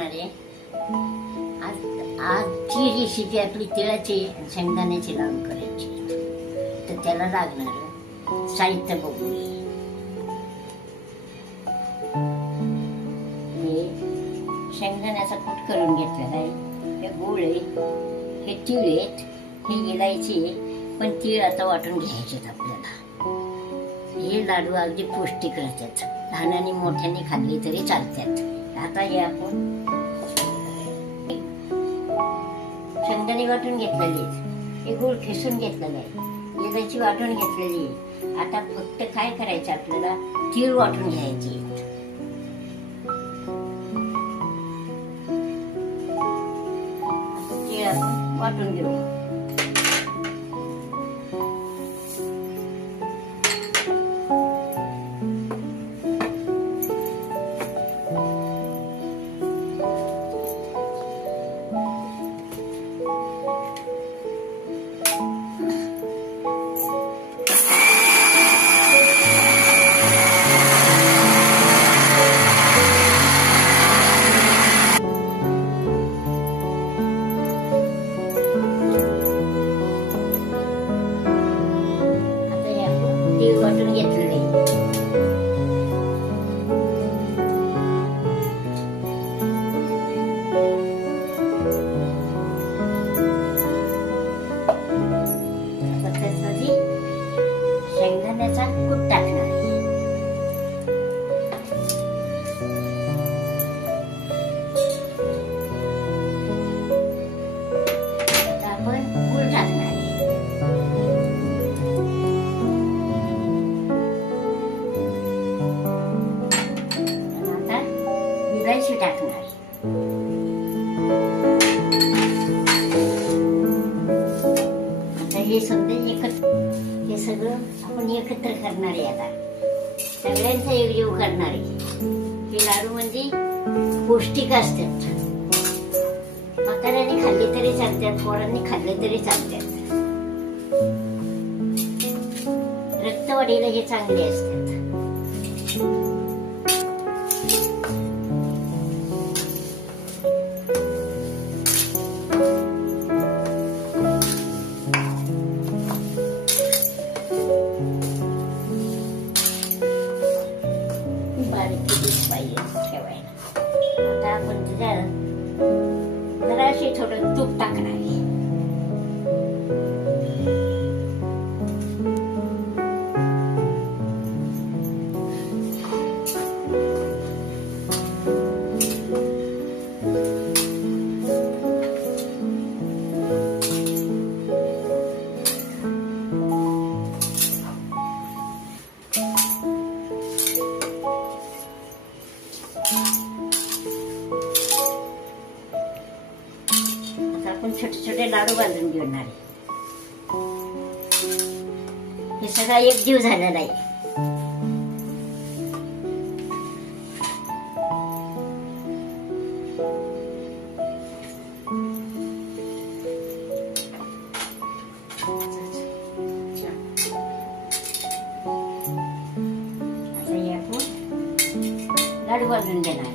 करणार आहे. आजची रेसिपी आपली तिळाची शेंगदाण्याची लाडू करायची. तर त्याला लागणार साहित्य बघूया. हे शेंगदाण्याचा कूट करून घेतलेला आहे. हे गूळ आहे, हे तीळ आहेत, हे इलायची आहे. पण तीळ आता वाटून घ्यायचे आपल्याला. हे लाडू अगदी पौष्टिक राहतात. लहानांनी मोठ्यांनी खाल्ली तरी चालतात. आता हे आपण शेंगदाणे वाटून घेतलेली, हे गूळ खिसून घेतलेलं आहे, इलायची वाटून घेतलेली. आता फक्त काय करायचं आपल्याला, तीळ वाटून घ्यायची. तीळ आपण वाटून घेऊ. वाटून घेतलेले शेंगदाण्याचा कूट टाकणार. आता आपण गूळ टाकणार. इलायची टाकणार. आता हे सगळं आपण एकत्र करणार आहे. आता सगळ्यांचा एकजीव करणार आहे. हे लाडू म्हणजे पौष्टिक असतात. म्हाताऱ्यांनी खाल्ले तरी चालतात, पोरांनी खाल्ले तरी चालतात. रक्तवाढीला हे चांगले असतात. आता आपण त्याच्यात जराशी थोडं तूप टाकणार आहे. आपण छोटे छोटे लाडू बांधून घेणार आहे. हे सगळं एकजीव झालेलं आहे. आता हे आपण लाडू बांधून घेणार.